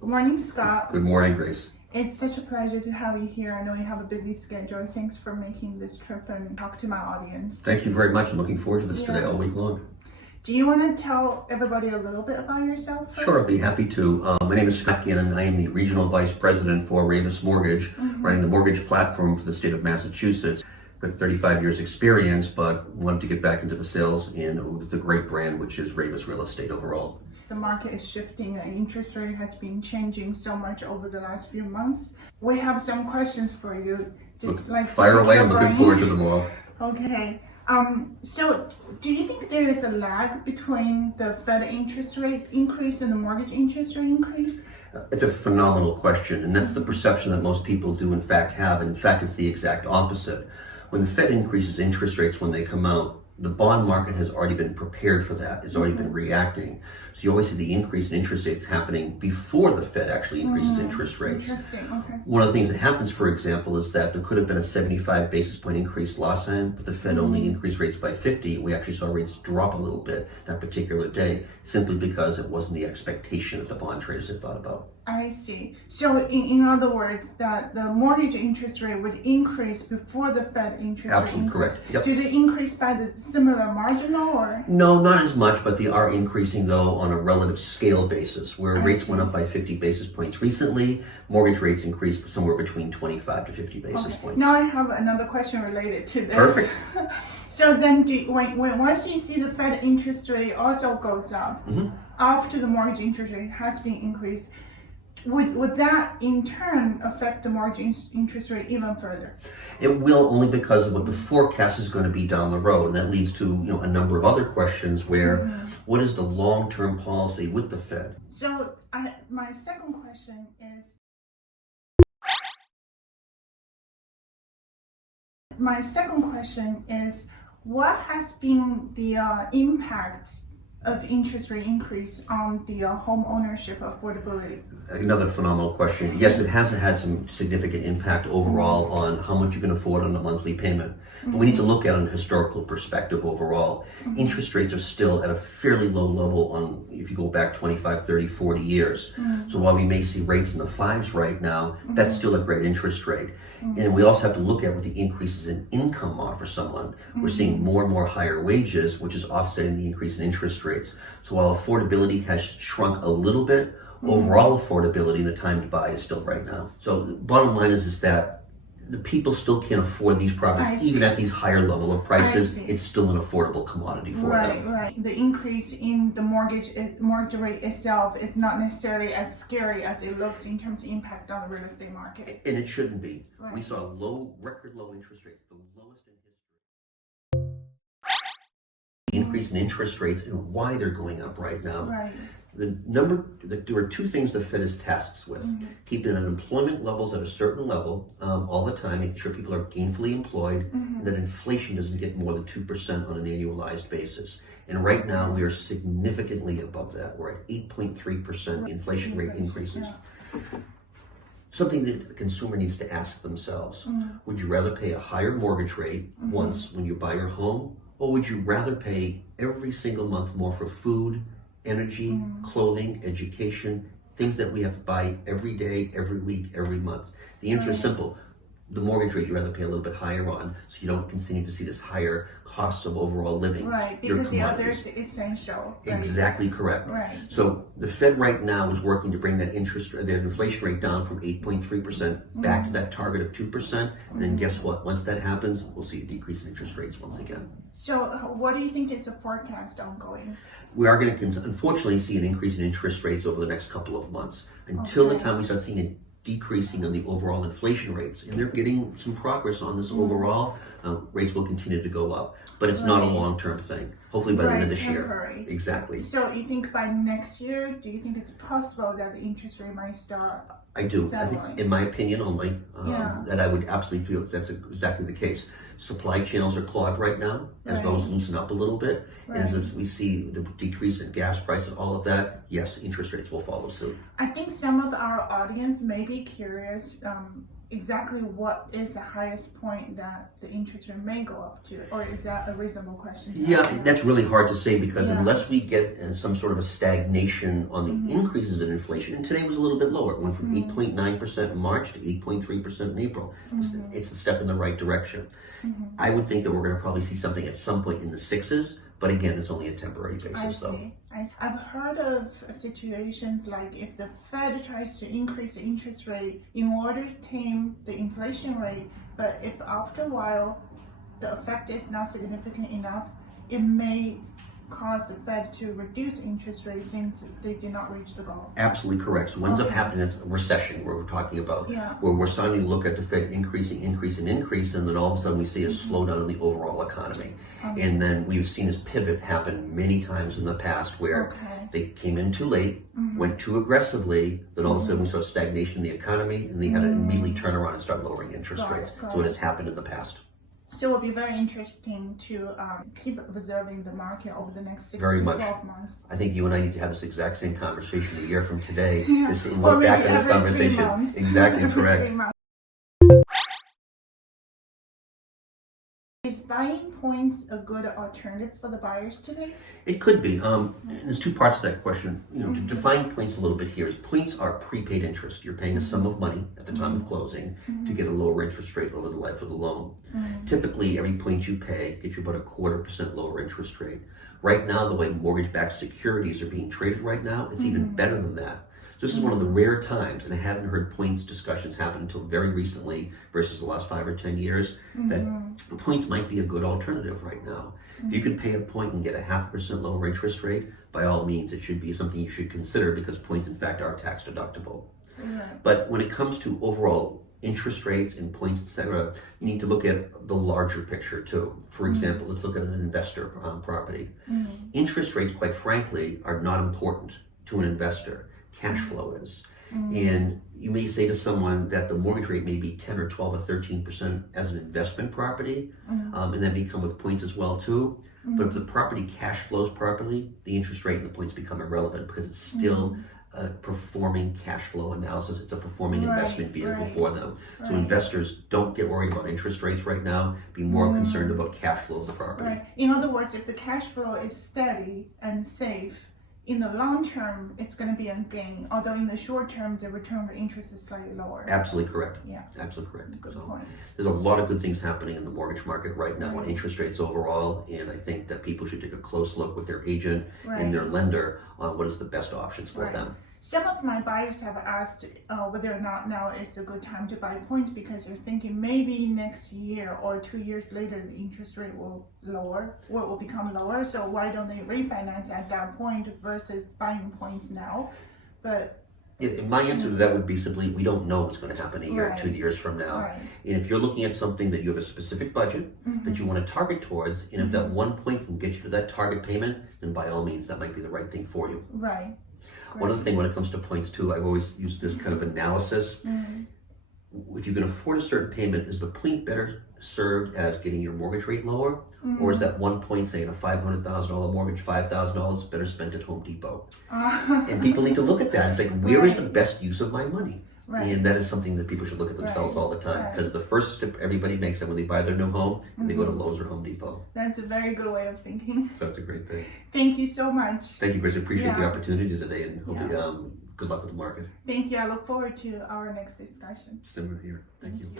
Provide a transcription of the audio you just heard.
Good morning, Scott. Good morning, Grace. It's such a pleasure to have you here. I know you have a busy schedule. Thanks for making this trip and talk to my audience. Thank you very much. I'm looking forward to this today all week long. Do you want to tell everybody a little bit about yourself first? Sure, I'd be happy to. My name is Scott Gannon. I am the Regional Vice President for Ravis Mortgage, running the mortgage platform for the state of Massachusetts. Got 35 years experience, but wanted to get back into the sales with a great brand, which is Ravis Real Estate overall. The market is shifting and interest rate has been changing so much over the last few months. We have some questions for you. Fire away, I'm looking forward to them all. Okay. So do you think there is a lag between the Fed interest rate increase and the mortgage interest rate increase? It's a phenomenal question, and that's the perception that most people do in fact have. In fact, it's the exact opposite. When the Fed increases interest rates when they come out, the bond market has already been prepared for that. It's already been reacting. So you always see the increase in interest rates happening before the Fed actually increases interest rates. Interesting. Okay. One of the things that happens, for example, is that there could have been a 75 basis point increase last time, but the Fed only increased rates by 50. We actually saw rates drop a little bit that particular day, simply because it wasn't the expectation that the bond traders had thought about. I see. So in other words, that the mortgage interest rate would increase before the Fed interest rate Absolutely increase. correct. Yep. Do they increase by the similar marginal or? No, not as much, but they are increasing though on a relative scale basis, where rates went up by 50 basis points recently. Mortgage rates increased somewhere between 25 to 50 basis points. Now I have another question related to this. Perfect. So then, once you see the Fed interest rate also goes up after the mortgage interest rate has been increased, would that in turn affect the mortgage interest rate even further? It will, only because of what the forecast is going to be down the road, and that leads to a number of other questions where what is the long-term policy with the Fed? So my second question is. What has been the impact of interest rate increase on the home ownership affordability? Another phenomenal question. Yes, it has had some significant impact overall on how much you can afford on a monthly payment. But we need to look at it in a historical perspective overall. Interest rates are still at a fairly low level if you go back 25, 30, 40 years. So while we may see rates in the fives right now, that's still a great interest rate. And we also have to look at what the increases in income are for someone. We're seeing more and more higher wages, which is offsetting the increase in interest rates. So while affordability has shrunk a little bit, overall affordability in the time to buy is still right now. So the bottom line is that the people still can't afford these properties, even at these higher level of prices. It's still an affordable commodity for them. Right. The increase in the mortgage rate itself is not necessarily as scary as it looks in terms of impact on the real estate market. And it shouldn't be. Right. We saw record low interest rates, the lowest in history. The increase in interest rates and why they're going up right now. Right. There are two things the Fed is tasked with: keeping unemployment levels at a certain level all the time, making sure people are gainfully employed, and that inflation doesn't get more than 2% on an annualized basis. And right now, we are significantly above that. We're at 8.3% inflation rate increases. Something that the consumer needs to ask themselves: would you rather pay a higher mortgage rate once when you buy your home, or would you rather pay every single month more for food, energy, clothing, education, things that we have to buy every day, every week, every month? The answer is simple. The mortgage rate you'd rather pay a little bit higher on, so you don't continue to see this higher cost of overall living. Right, because the other is essential. Right? Exactly correct. Right. So the Fed right now is working to bring that inflation rate down from 8.3% back to that target of 2%. And then guess what? Once that happens, we'll see a decrease in interest rates once again. So what do you think is the forecast ongoing? We are going to unfortunately see an increase in interest rates over the next couple of months until the time we start seeing a decreasing on the overall inflation rates. And they're getting some progress on this overall. Rates will continue to go up, but it's not a long-term thing. Hopefully by the end of this year. Exactly. So you think by next year, do you think it's possible that the interest rate might start I do. settling? I think, in my opinion only, that I would absolutely feel that's exactly the case. Supply channels are clogged right now. As those loosen up a little bit, and as we see the decrease in gas prices, all of that, yes, interest rates will follow suit. I think some of our audience may be curious. exactly what is the highest point that the interest rate may go up to, or is that a reasonable question? Yeah, that's really hard to say because unless we get some sort of a stagnation on the increases in inflation, and today was a little bit lower. It went from 8.9% in March to 8.3% in April. It's a step in the right direction. I would think that we're going to probably see something at some point in the sixes, but again, it's only a temporary basis though. I've heard of situations like if the Fed tries to increase the interest rate in order to tame the inflation rate, but if after a while the effect is not significant enough, it may cause the Fed to reduce interest rates since they did not reach the goal. Absolutely correct. So what ends up happening is a recession, where we're talking about, where we're starting to look at the Fed increasing, and then all of a sudden we see a slowdown in the overall economy. And then we've seen this pivot happen many times in the past where they came in too late, went too aggressively, then all of a sudden we saw stagnation in the economy, and they had to immediately turn around and start lowering interest rates. So it has happened in the past. So it will be very interesting to keep observing the market over the next 6 to 12 months. I think you and I need to have this exact same conversation a year from today. Just look back at this conversation. Exactly correct. Is buying points a good alternative for the buyers today? It could be. There's two parts to that question. To define points a little bit here is points are prepaid interest. You're paying a sum of money at the time of closing to get a lower interest rate over the life of the loan. Typically, every point you pay gets you about 0.25% lower interest rate. Right now, the way mortgage-backed securities are being traded right now, it's even better than that. So this is one of the rare times, and I haven't heard points discussions happen until very recently versus the last 5 or 10 years, that points might be a good alternative right now. If you could pay a point and get a 0.5% lower interest rate, by all means, it should be something you should consider because points, in fact, are tax deductible. But when it comes to overall interest rates and points, etc., you need to look at the larger picture too. For example, let's look at an investor property. Interest rates, quite frankly, are not important to an investor. Cash flow is. And you may say to someone that the mortgage rate may be 10 or 12 or 13% as an investment property, and that may come with points as well too. But if the property cash flows properly, the interest rate and the points become irrelevant because it's still a performing cash flow analysis. It's a performing investment vehicle for them. So investors, don't get worried about interest rates right now. Be more concerned about cash flow of the property. In other words, if the cash flow is steady and safe, in the long term, it's going to be a gain, although in the short term, the return on interest is slightly lower. Absolutely correct. Yeah. Absolutely correct. Good point. There's a lot of good things happening in the mortgage market right now on interest rates overall, and I think that people should take a close look with their agent and their lender on what is the best options for them. Some of my buyers have asked whether or not now is a good time to buy points because they're thinking maybe next year or 2 years later the interest rate will become lower. So why don't they refinance at that point versus buying points now? But my answer to that would be simply, we don't know what's going to happen a year or 2 years from now. And if you're looking at something that you have a specific budget that you want to target towards, and if that one point can get you to that target payment, then by all means, that might be the right thing for you. One other thing when it comes to points too, I've always used this kind of analysis. If you can afford a certain payment, is the point better served as getting your mortgage rate lower? Or is that one point, say in a $500,000 mortgage, $5,000 better spent at Home Depot? And people need to look at that. It's like, where is the best use of my money? And that is something that people should look at themselves all the time, because the first step everybody makes when they buy their new home, they go to Lowe's or Home Depot. That's a very good way of thinking. So that's a great thing. Thank you so much. Thank you, Chris. I appreciate the opportunity today, and hope good luck with the market. Thank you. I look forward to our next discussion. Similar here. Thank you.